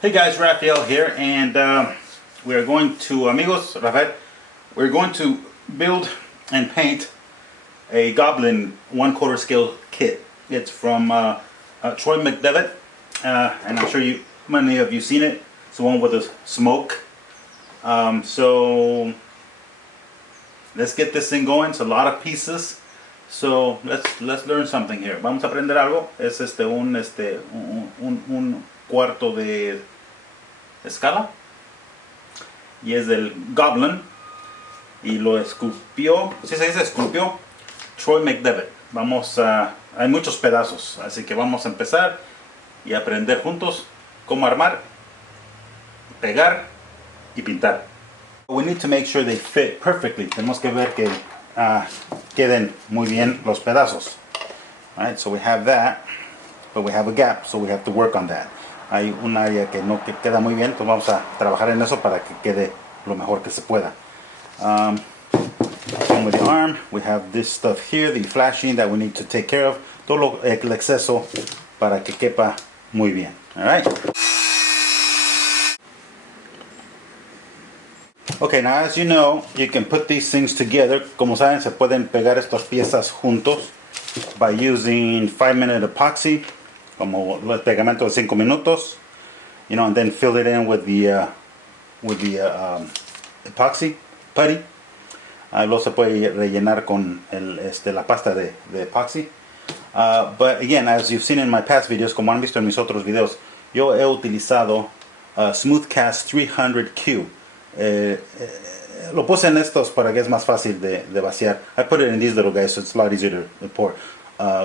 Hey guys, Rafael here, and we are going to, amigos, Rafael, we're going to build and paint a goblin 1/4 scale kit. It's from Troy McDevitt, and I'm sure many of you seen it. It's the one with the smoke. So let's get this thing going. It's a lot of pieces. So let's learn something here. Vamos a aprender algo. Es un cuarto de escala y es del goblin y lo esculpió, si se dice esculpió, Troy McDevitt. Hay muchos pedazos, así que vamos a empezar y aprender juntos cómo armar, pegar y pintar. We need to make sure they fit perfectly. Tenemos que ver que queden muy bien los pedazos. Alright, so we have that, but we have a gap, so we have to work on that. Hay un área que no queda muy bien, entonces vamos a trabajar en eso para que quede lo mejor que se pueda. With the arm, we have this stuff here, the flashing that we need to take care of. Todo el exceso para que quepa muy bien. Alright. Okay, now as you know, you can put these things together. Como saben, se pueden pegar estas piezas juntos by using 5-minute epoxy, como el pegamento de 5 minutos, and then fill it in with the epoxy putty. Luego se puede rellenar con la pasta de epoxy. But again, as you've seen in my past videos, como han visto en mis otros videos, yo he utilizado Smoothcast 300Q. Lo puse en estos para que es más fácil de vaciar. I put it in these little guys so it's a lot easier to pour.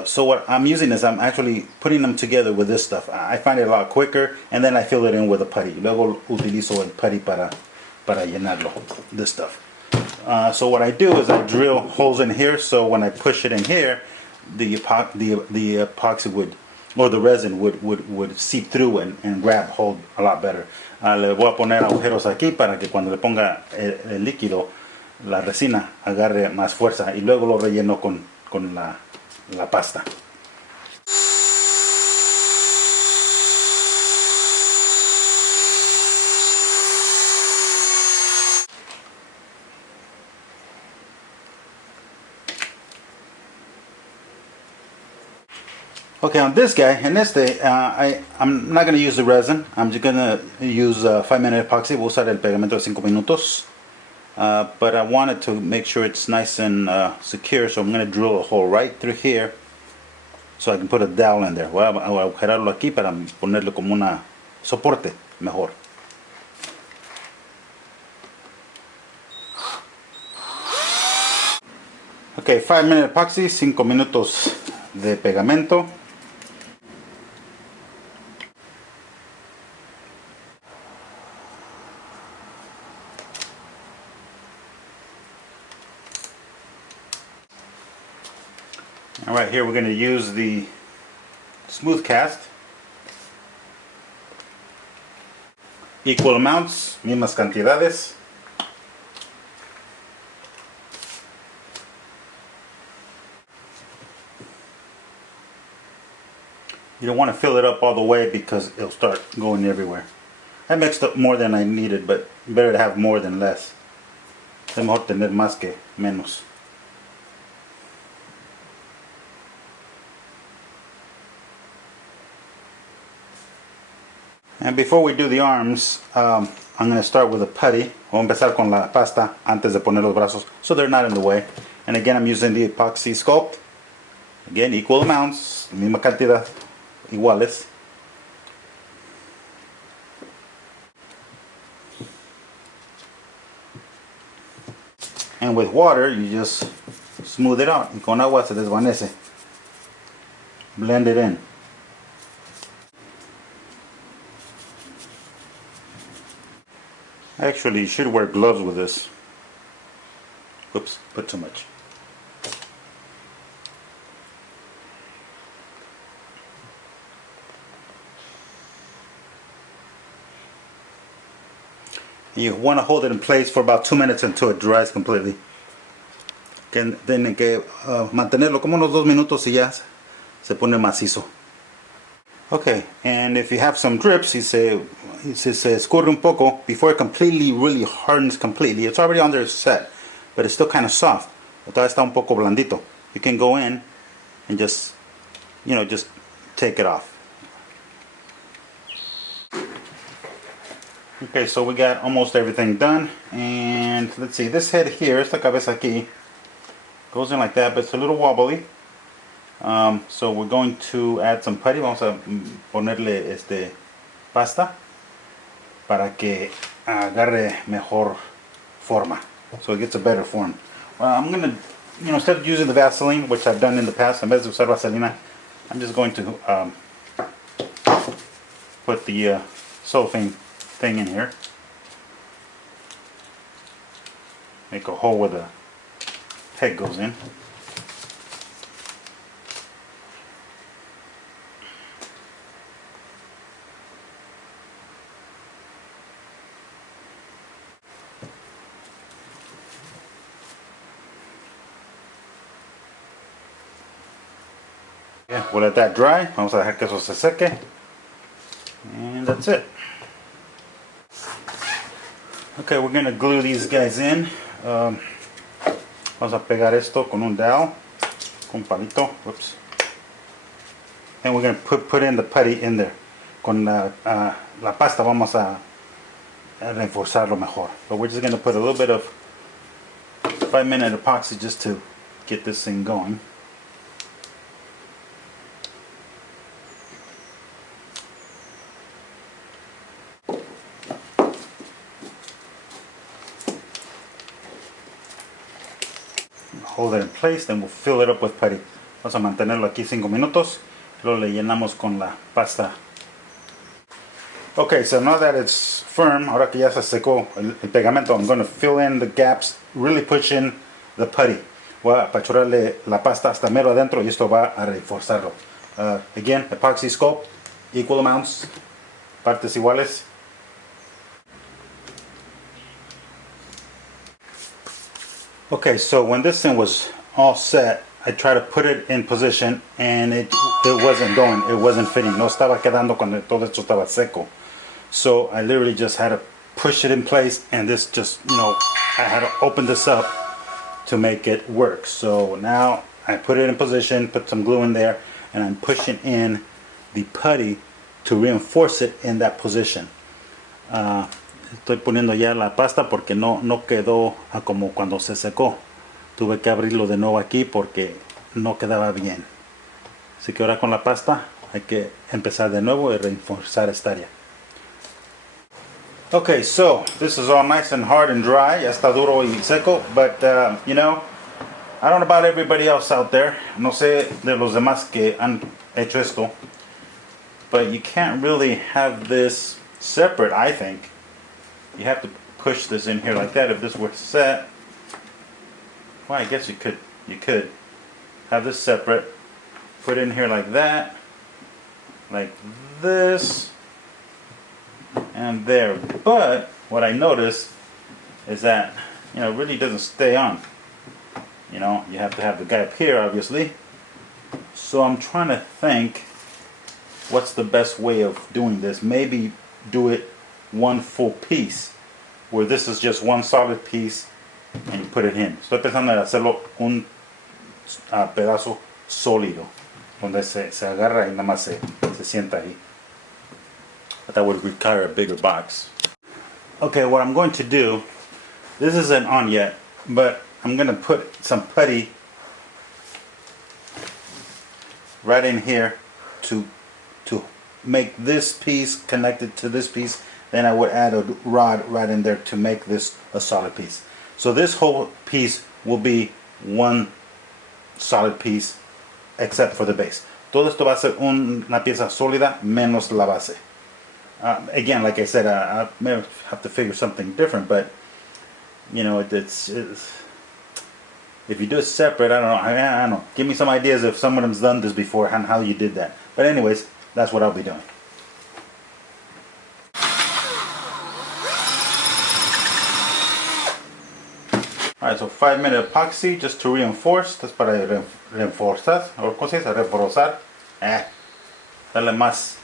So what I'm using is I'm actually putting them together with this stuff. I find it a lot quicker, and then I fill it in with a putty. Luego utilizo el putty para llenarlo, this stuff. So what I do is I drill holes in here, so when I push it in here, the epoxy would, or the resin would seep through and grab hold a lot better. Le voy a poner agujeros aquí para que cuando le ponga el líquido, la resina agarre más fuerza, y luego lo relleno con la pasta. Okay, on this guy, in I'm not going to use the resin. I'm just going to use 5-minute epoxy. Voy a usar el pegamento de 5 minutos. But I wanted to make sure it's nice and secure, so I'm going to drill a hole right through here so I can put a dowel in there. Voy a agujerarlo aquí para ponerlo como una soporte mejor. Okay, 5-minute epoxy, 5 minutos de pegamento. Alright, here we're going to use the Smoothcast. Equal amounts, mismas cantidades. You don't want to fill it up all the way because it'll start going everywhere. I mixed up more than I needed, but better to have more than less. Es mejor tener más que menos. And before we do the arms, I'm going to start with a putty. Voy a empezar con la pasta antes de poner los brazos so they're not in the way. And again, I'm using the epoxy sculpt. Again, equal amounts, misma cantidad, iguales. And with water, you just smooth it out. Y con agua se desvanece. Blend it in. Actually, you should wear gloves with this. Oops, put too much. You want to hold it in place for about 2 minutes until it dries completely. Tienen que mantenerlo como unos 2 minutos y ya se pone macizo. Okay, and if you have some drips, he says escurre un poco before it completely really hardens completely. It's already on there set, but it's still kind of soft. Todavía está un poco blandito. You can go in and just, just take it off. Okay, so we got almost everything done, and let's see, this head here, esta cabeza aquí, goes in like that, but it's a little wobbly. So we're going to add some putty. Vamos a ponerle pasta para que agarre mejor forma, so it gets a better form. Well, I'm gonna, instead of using the Vaseline, which I've done in the past, en vez de usar vaselina, I'm just going to put the cellophane thing in here. Make a hole where the head goes in. Yeah, we'll let that dry. Vamos a dejar que eso se seque. And that's it. Okay, we're going to glue these guys in. Vamos a pegar esto con un dowel, con un palito. Whoops. And we're going to put in the putty in there. Con la pasta vamos a reforzarlo mejor. But we're just going to put a little bit of 5-minute epoxy just to get this thing going. Hold it in place, then we'll fill it up with putty. Vamos a mantenerlo aquí 5 minutos. Luego le llenamos con la pasta. Okay, so now that it's firm, ahora que ya se secó el pegamento, I'm going to fill in the gaps, really push in the putty. Voy a apachurrarle la pasta hasta mero adentro y esto va a reforzarlo. Again, epoxy sculpt, equal amounts, partes iguales. Okay, so when this thing was all set, I tried to put it in position and it wasn't going, it wasn't fitting. No estaba quedando cuando todo esto estaba seco. So I literally just had to push it in place, and this just, I had to open this up to make it work. So now I put it in position, put some glue in there, and I'm pushing in the putty to reinforce it in that position. Estoy poniendo ya la pasta porque no quedó como cuando se secó. Tuve que abrirlo de nuevo aquí porque no quedaba bien. Así que ahora con la pasta hay que empezar de nuevo y reforzar esta área. Okay, so this is all nice and hard and dry. Ya está duro y seco, but I don't know about everybody else out there. No sé de los demás que han hecho esto, but you can't really have this separate, I think. You have to push this in here like that. If this were set, well, I guess you could have this separate, put it in here like that, like this, and there. But what I noticed is that it really doesn't stay on. You have to have the guy up here, obviously. So I'm trying to think what's the best way of doing this. Maybe do it one full piece, where this is just one solid piece and you put it in. Estoy pensando en hacerlo un pedazo sólido, donde se agarra y nada más se sienta ahí. But that would require a bigger box. Okay, what I'm going to do, this isn't on yet, but I'm going to put some putty right in here to make this piece connected to this piece. Then I would add a rod right in there to make this a solid piece. So this whole piece will be one solid piece except for the base. Todo esto va a ser una pieza sólida menos la base. Again, like I said, I may have to figure something different, but it's if you do it separate, I don't know. Give me some ideas if someone's done this before and how you did that. But anyways, that's what I'll be doing. Alright, so 5-minute epoxy just to reinforce. Esto es para reforzar, o ¿cómo se dice? Reforzar. Darle más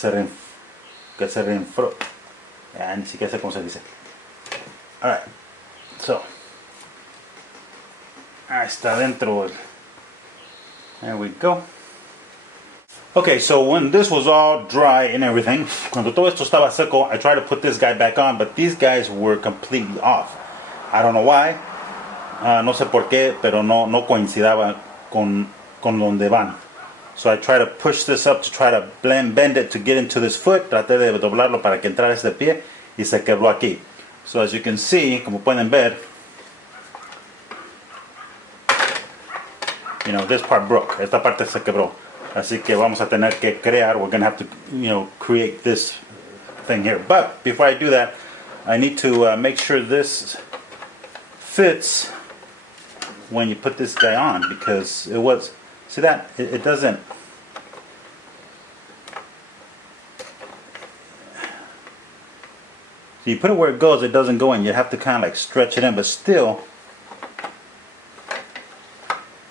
que se reinfro. Ni siquiera sé cómo se dice. Alright, so. Ahí está dentro. There we go. Okay, so when this was all dry and everything, cuando todo esto estaba seco, I tried to put this guy back on, but these guys were completely off. I don't know why. No sé por qué, pero no coincidaba con donde van. So I try to push this up to try to bend it to get into this foot. Traté de doblarlo para que entrara este pie y se quebró aquí. So as you can see, como pueden ver, you know, this part broke. Esta parte se quebró. Así que vamos a tener que crear, we're going to have to, you know, create this thing here. But before I do that, I need to make sure this fits when you put this guy on, because it was, see that, it doesn't, so you put it where it goes, it doesn't go in. You have to kind of like stretch it in, but still,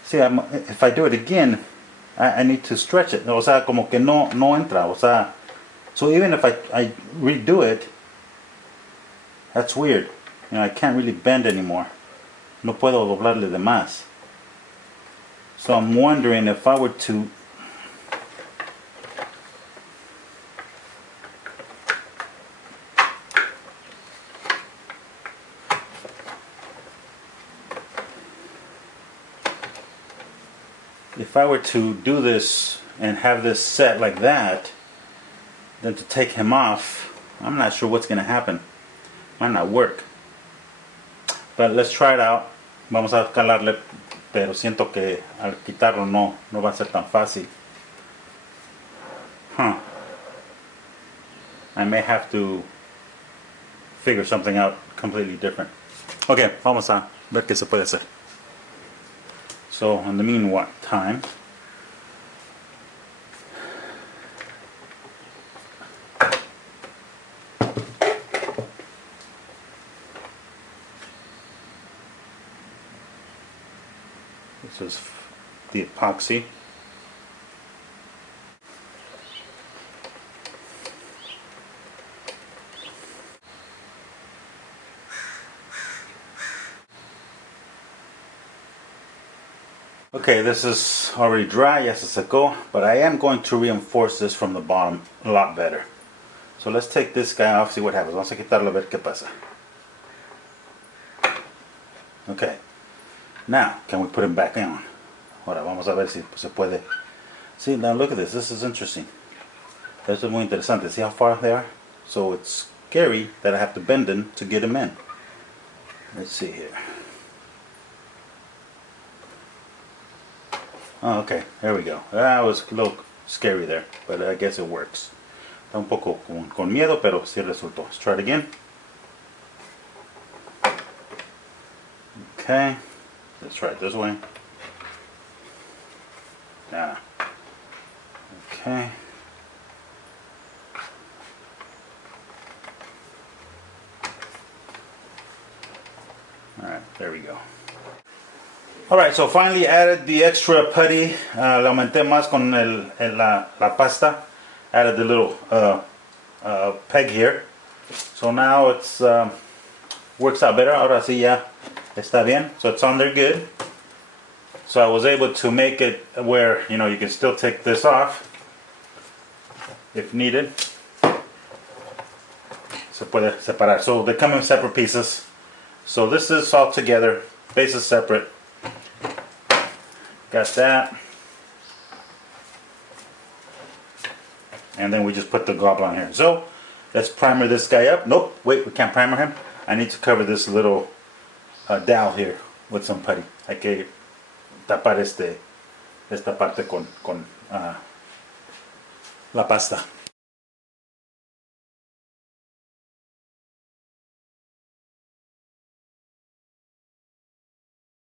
see, if I do it again, I need to stretch it. O sea, como que no entra. O sea, so even if I redo it, that's weird. You know, I can't really bend anymore. No puedo doblarle de más. So I'm wondering if I were to do this and have this set like that, then to take him off, I'm not sure what's going to happen. Might not work. But let's try it out. Vamos a calarle, pero siento que al quitarlo no va a ser tan fácil. I may have to figure something out completely different. Okay, vamos a ver qué se puede hacer. So in the meantime, this is the epoxy. Okay, this is already dry, ya se secó, but I am going to reinforce this from the bottom a lot better. So let's take this guy off, see what happens. Vamos a quitarlo a ver qué pasa. Okay, now can we put him back on? Ahora vamos a ver si se puede. See, now look at this, this is interesting. Esto es muy interesante, see how far they are? So it's scary that I have to bend them to get him in. Let's see here. Oh, okay, there we go. That was a little scary there, but I guess it works. Está un poco con miedo, pero sí resultó. Let's try it again. Okay, let's try it this way. Yeah. Okay. Alright, there we go. Alright, so finally added the extra putty. Le aumenté más con la pasta. Added the little peg here. So now it's works out better. Ahora sí ya está bien. So it's on there good. So I was able to make it where, you know, you can still take this off if needed. Se puede separar. So they come in separate pieces. So this is all together. Base is separate. Got that. And then we just put the goblin here. So let's primer this guy up. Nope, wait, we can't primer him. I need to cover this little dowel here with some putty. Hay que tapar esta parte con la pasta.